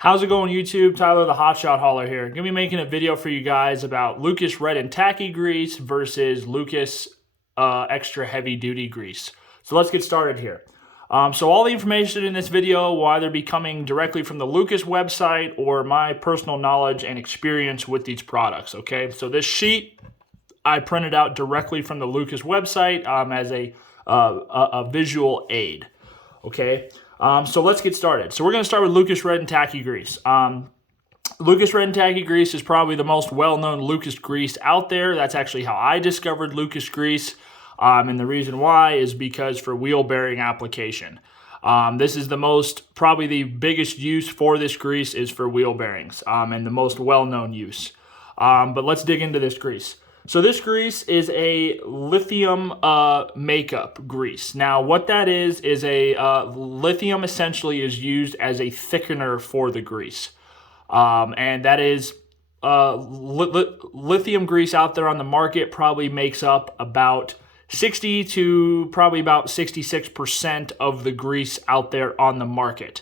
How's it going, YouTube? Tyler the Hotshot Hauler here. I'm going to be making a video for you guys about Lucus Red and Tacky grease versus Lucus Extra Heavy Duty grease. So let's get started here. So all the information in this video will either be coming directly from the Lucus website or my personal knowledge and experience with these products, okay? So this sheet I printed out directly from the Lucus website as a visual aid, okay? So let's get started. So we're going to start with Lucus Red and Tacky grease. Lucus Red and Tacky grease is probably the most well-known Lucus grease out there. That's actually how I discovered Lucus grease. And the reason why is because for wheel bearing application. This is probably the biggest use for this grease is for wheel bearings, and the most well-known use. But let's dig into this grease. So this grease is a lithium makeup grease. Now what that is a lithium essentially is used as a thickener for the grease. And that is lithium grease out there on the market probably makes up about 60 to probably about 66% of the grease out there on the market.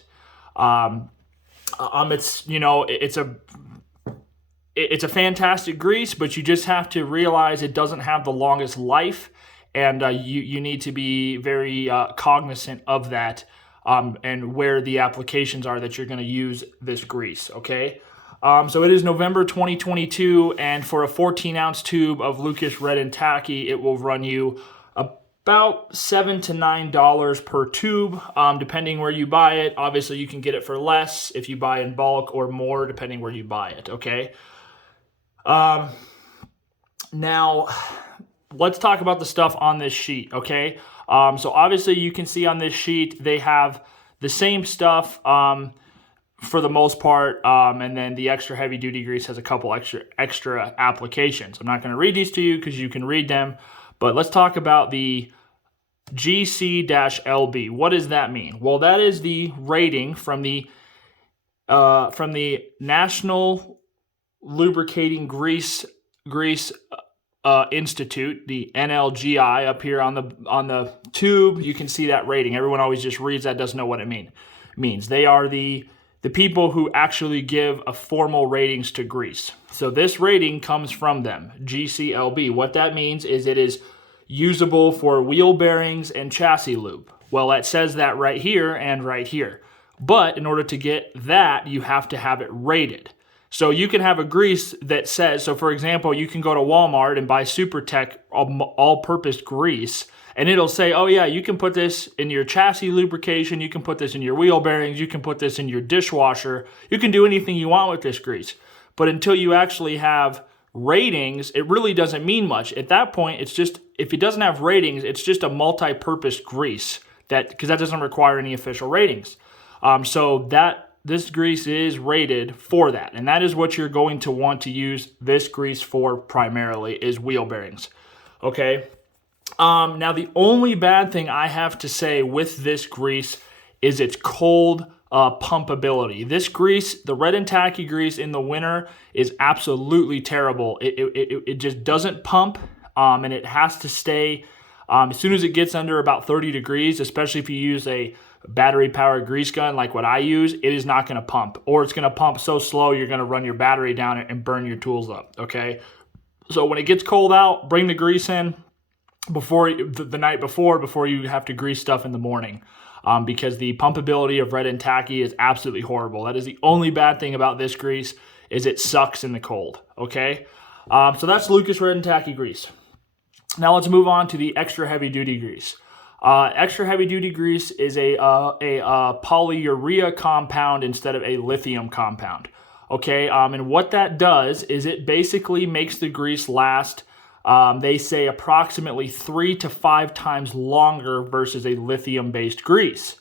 It's a fantastic grease, but you just have to realize it doesn't have the longest life, and you need to be very cognizant of that and where the applications are that you're going to use this grease, okay? So it is November 2022, and for a 14-ounce tube of Lucus Red and Tacky, it will run you about $7 to $9 per tube, depending where you buy it. Obviously, you can get it for less if you buy in bulk or more, depending where you buy it, okay? Now, let's talk about the stuff on this sheet, okay? So obviously you can see on this sheet, they have the same stuff, for the most part, and then the extra heavy duty grease has a couple extra applications. I'm not going to read these to you because you can read them, but let's talk about the GC-LB. What does that mean? Well, that is the rating from the National Lubricating Grease Institute, the NLGI, up here on the tube. You can see that rating. Everyone always just reads that, doesn't know what it means. They are the people who actually give a formal ratings to grease. So this rating comes from them, GCLB. What that means is it is usable for wheel bearings and chassis lube. Well, it says that right here and right here. But in order to get that, you have to have it rated. So you can have a grease that says, so for example, you can go to Walmart and buy SuperTech all-purpose grease, and it'll say, oh yeah, you can put this in your chassis lubrication, you can put this in your wheel bearings, you can put this in your dishwasher, you can do anything you want with this grease. But until you actually have ratings, it really doesn't mean much. At that point, it's just, if it doesn't have ratings, it's just a multi-purpose grease, because that doesn't require any official ratings. This grease is rated for that, and that is what you're going to want to use this grease for primarily, is wheel bearings, okay? Now, the only bad thing I have to say with this grease is its cold pumpability. This grease, the Red and Tacky grease in the winter, is absolutely terrible. It just doesn't pump, and it has to stay, as soon as it gets under about 30 degrees, especially if you use a battery-powered grease gun like what I use, it is not going to pump. Or it's going to pump so slow you're going to run your battery down and burn your tools up, okay? So when it gets cold out, bring the grease in the night before you have to grease stuff in the morning, because the pumpability of Red and Tacky is absolutely horrible. That is the only bad thing about this grease, is it sucks in the cold, okay? So that's Lucus Red and Tacky grease. Now let's move on to the extra heavy-duty grease. Extra heavy-duty grease is a polyurea compound instead of a lithium compound. Okay, and what that does is it basically makes the grease last, they say, approximately 3 to 5 times longer versus a lithium-based grease.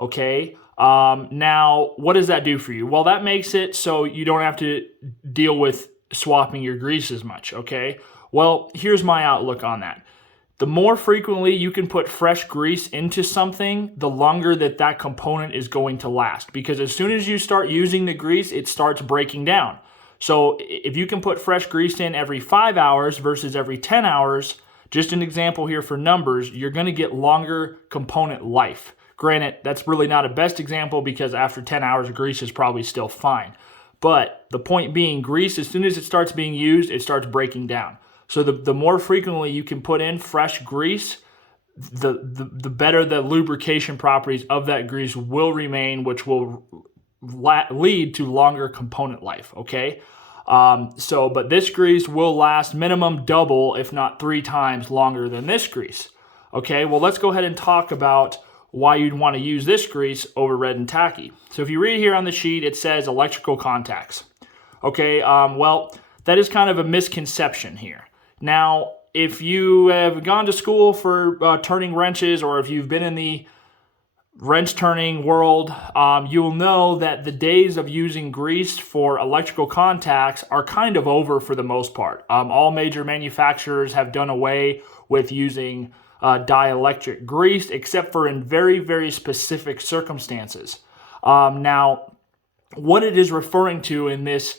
Okay, now what does that do for you? Well, that makes it so you don't have to deal with swapping your grease as much. Okay, well, here's my outlook on that. The more frequently you can put fresh grease into something, the longer that component is going to last. Because as soon as you start using the grease, it starts breaking down. So if you can put fresh grease in every 5 hours versus every 10 hours, just an example here for numbers, you're going to get longer component life. Granted, that's really not a best example because after 10 hours, grease is probably still fine. But the point being, grease, as soon as it starts being used, it starts breaking down. So the more frequently you can put in fresh grease, the better the lubrication properties of that grease will remain, which will lead to longer component life, okay? But this grease will last minimum double, if not 3 times longer than this grease. Okay, well, let's go ahead and talk about why you'd want to use this grease over red and tacky. So if you read here on the sheet, it says electrical contacts. Okay, well, that is kind of a misconception here. Now, if you have gone to school for turning wrenches, or if you've been in the wrench turning world, you'll know that the days of using grease for electrical contacts are kind of over for the most part. All major manufacturers have done away with using dielectric grease, except for in very, very specific circumstances. Now, what it is referring to in this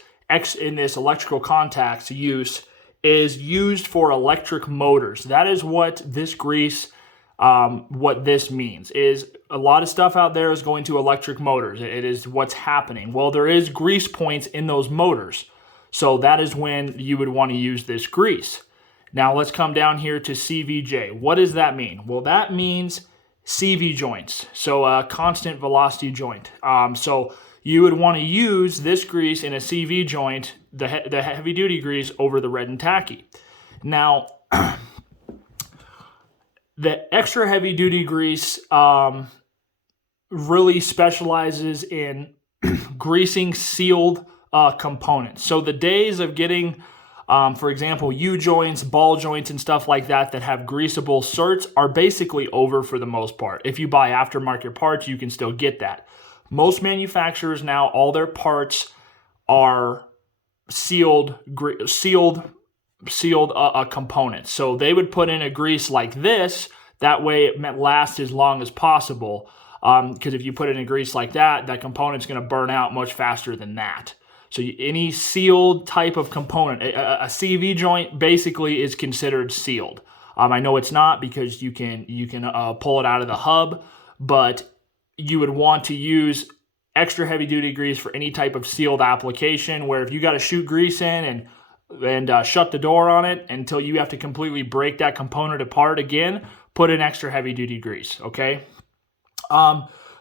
electrical contacts use is used for electric motors. That is what this grease, what this means, is a lot of stuff out there is going to electric motors. It is what's happening. Well, there is grease points in those motors. So that is when you would want to use this grease. Now let's come down here to CVJ. What does that mean? Well, that means CV joints. So a constant velocity joint. So you would want to use this grease in a CV joint, the heavy duty grease, over the red and tacky. Now, the extra heavy duty grease really specializes in greasing sealed components. So the days of getting, for example, U-joints, ball joints, and stuff like that have greasable certs are basically over for the most part. If you buy aftermarket parts, you can still get that. Most manufacturers now, all their parts are sealed components. So they would put in a grease like this. That way it lasts as long as possible. Because if you put in a grease like that, that component's going to burn out much faster than that. So any sealed type of component, a CV joint basically is considered sealed. I know it's not because you can pull it out of the hub, but you would want to use extra heavy duty grease for any type of sealed application, where if you got to shoot grease in and shut the door on it until you have to completely break that component apart again, put in extra heavy duty grease, okay?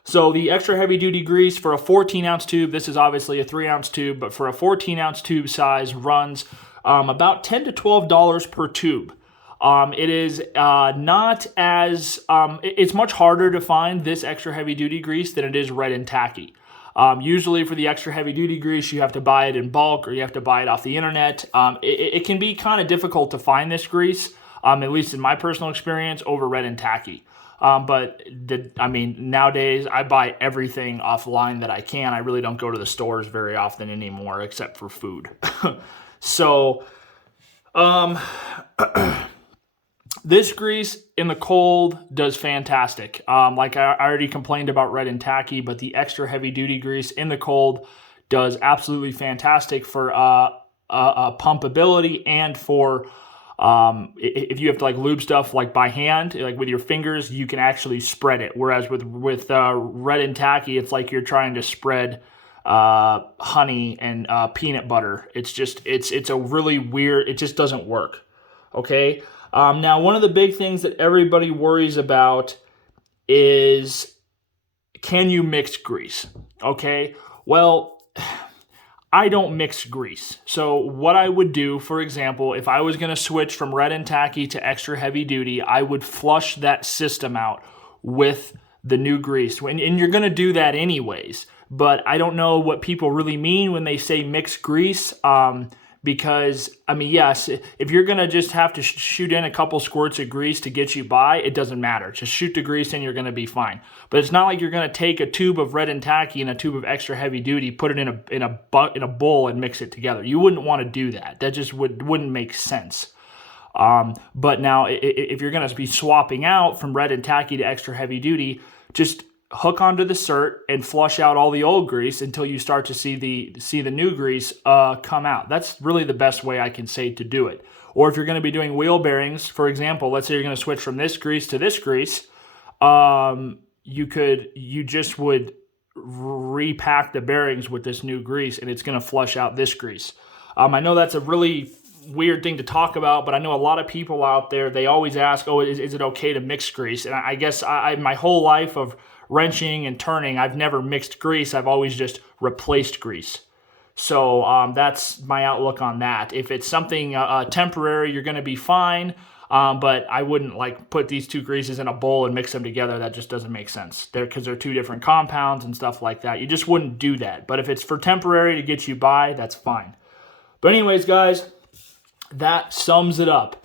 So the extra heavy duty grease for a 14-ounce tube, this is obviously a 3-ounce tube, but for a 14-ounce tube size runs about $10 to $12 per tube. It is not as, it's much harder to find this extra heavy duty grease than it is red and tacky. Usually for the extra heavy duty grease, you have to buy it in bulk or you have to buy it off the internet. It can be kind of difficult to find this grease, at least in my personal experience, over red and tacky. Nowadays I buy everything offline that I can. I really don't go to the stores very often anymore, except for food. So, this grease in the cold does fantastic. Like I already complained about red and tacky, but the extra heavy duty grease in the cold does absolutely fantastic for pumpability and for if you have to like lube stuff like by hand, like with your fingers, you can actually spread it. Whereas with red and tacky, it's like you're trying to spread honey and peanut butter. It's a really weird, it just doesn't work. Okay. Now, one of the big things that everybody worries about is, can you mix grease? Okay. Well, I don't mix grease. So what I would do, for example, if I was going to switch from red and tacky to extra heavy duty, I would flush that system out with the new grease. And you're going to do that anyways. But I don't know what people really mean when they say mix grease. Because, yes, if you're going to just have to shoot in a couple squirts of grease to get you by, it doesn't matter. Just shoot the grease in, you're going to be fine. But it's not like you're going to take a tube of red and tacky and a tube of extra heavy duty, put it in a bowl and mix it together. You wouldn't want to do that. That just wouldn't make sense. But now, if you're going to be swapping out from red and tacky to extra heavy duty, just hook onto the cert and flush out all the old grease until you start to see the new grease come out. That's really the best way I can say to do it. Or if you're going to be doing wheel bearings, for example, let's say you're going to switch from this grease to this grease, you just would repack the bearings with this new grease, and it's going to flush out this grease. I know that's a really weird thing to talk about, but I know a lot of people out there, they always ask, oh, is it okay to mix grease? And I guess my whole life of wrenching and turning, I've never mixed grease. I've always just replaced grease. So that's my outlook on that. If it's something temporary, you're going to be fine. But I wouldn't like put these two greases in a bowl and mix them together. That just doesn't make sense. Because they're two different compounds and stuff like that. You just wouldn't do that. But if it's for temporary to get you by, that's fine. But anyways, guys, that sums it up.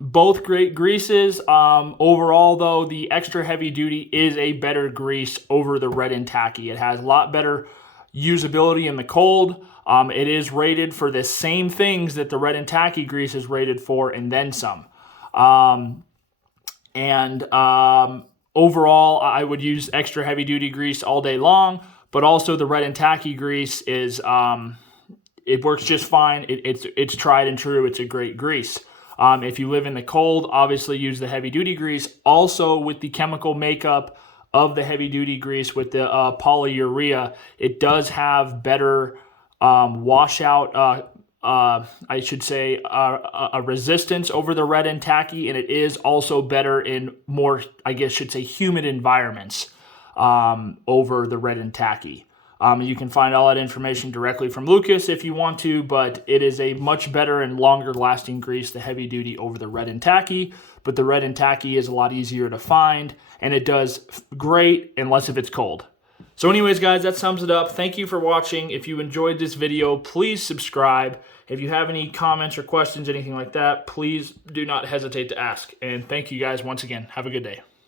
Both great greases. Overall, though, the Xtra heavy duty is a better grease over the Red and Tacky. It has a lot better usability in the cold. It is rated for the same things that the Red and Tacky grease is rated for, and then some. Overall, I would use Xtra heavy duty grease all day long, but also the Red and Tacky grease is it works just fine. It's tried and true. It's a great grease. If you live in the cold, obviously use the heavy duty grease. Also, with the chemical makeup of the heavy duty grease with the polyurea, it does have better washout, I should say, a resistance over the Red and Tacky, and it is also better in more, I guess, should say, humid environments over the Red and Tacky. You can find all that information directly from Lucus if you want to, but it is a much better and longer lasting grease, the heavy duty over the Red and Tacky. But the Red and Tacky is a lot easier to find, and it does great unless if it's cold. So anyways, guys, that sums it up. Thank you for watching. If you enjoyed this video, please subscribe. If you have any comments or questions, anything like that, please do not hesitate to ask. And thank you guys once again. Have a good day.